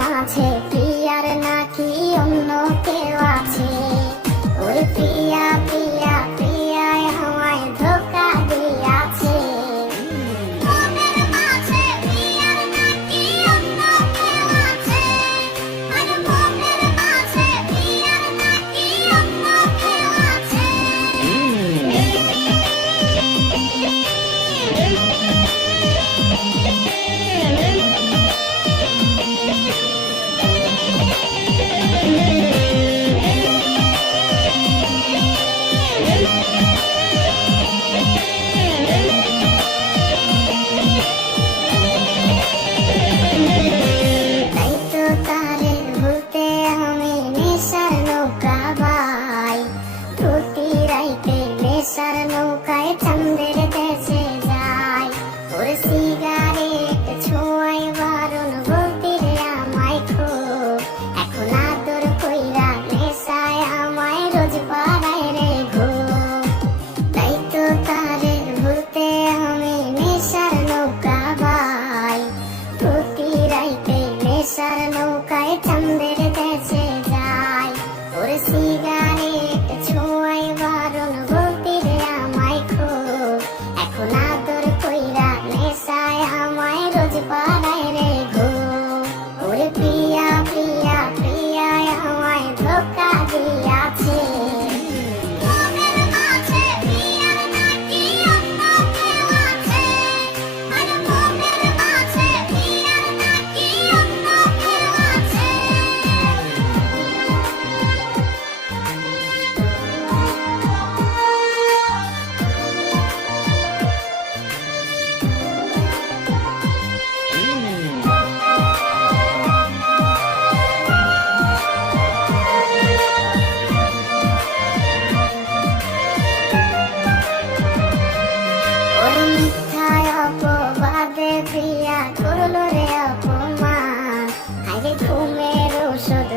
মাঝে প্রিয়ার নাকি অন্য কেউ আছে? ওই প্রিয়া প্রিয়া প্রিয়ায় আমায় ধোকা দিয়াছে। মনের মাঝে প্রিয়ার নাকি অন্য কেউ আছে, আর মনের মাঝে প্রিয়ার নাকি অন্য কেউ আছে। নেশার নৌকায় চাঁদের দেশে যায়, ওর সিগারেট ছোঁয়াই বারণ বলতে রে আমায় খুব। এখন আদর কইরা নেশায় আমায় রোজ পাড়ায় রে ঘুম। তাই তো তারে ভুলতে আমি নেশার নৌকা বাই, প্রতি রাইতে নেশার নৌকায় চাঁদের দেশে যায়, ওর সিগারেট ছোঁয়াই বারণ বলতে রে আমায় খুব। এখন আদর কইরা নেশায় আমায় রোজ পাড়ায় রে ঘুম। ওরে প্রিয়া প্রিয়া প্রিয়ায় আমায় ধোকা দিয়াছে। মনের মাঝে প্রিয়ার নাকি অন্য কেউ আছে, আর মনের মাঝে প্রিয়ার নাকি অন্য কেউ আছে। ওর মিথ্যায় অপবাদে প্রিয়া করলো রে অপমান, আগে ঘুমের ওষুধ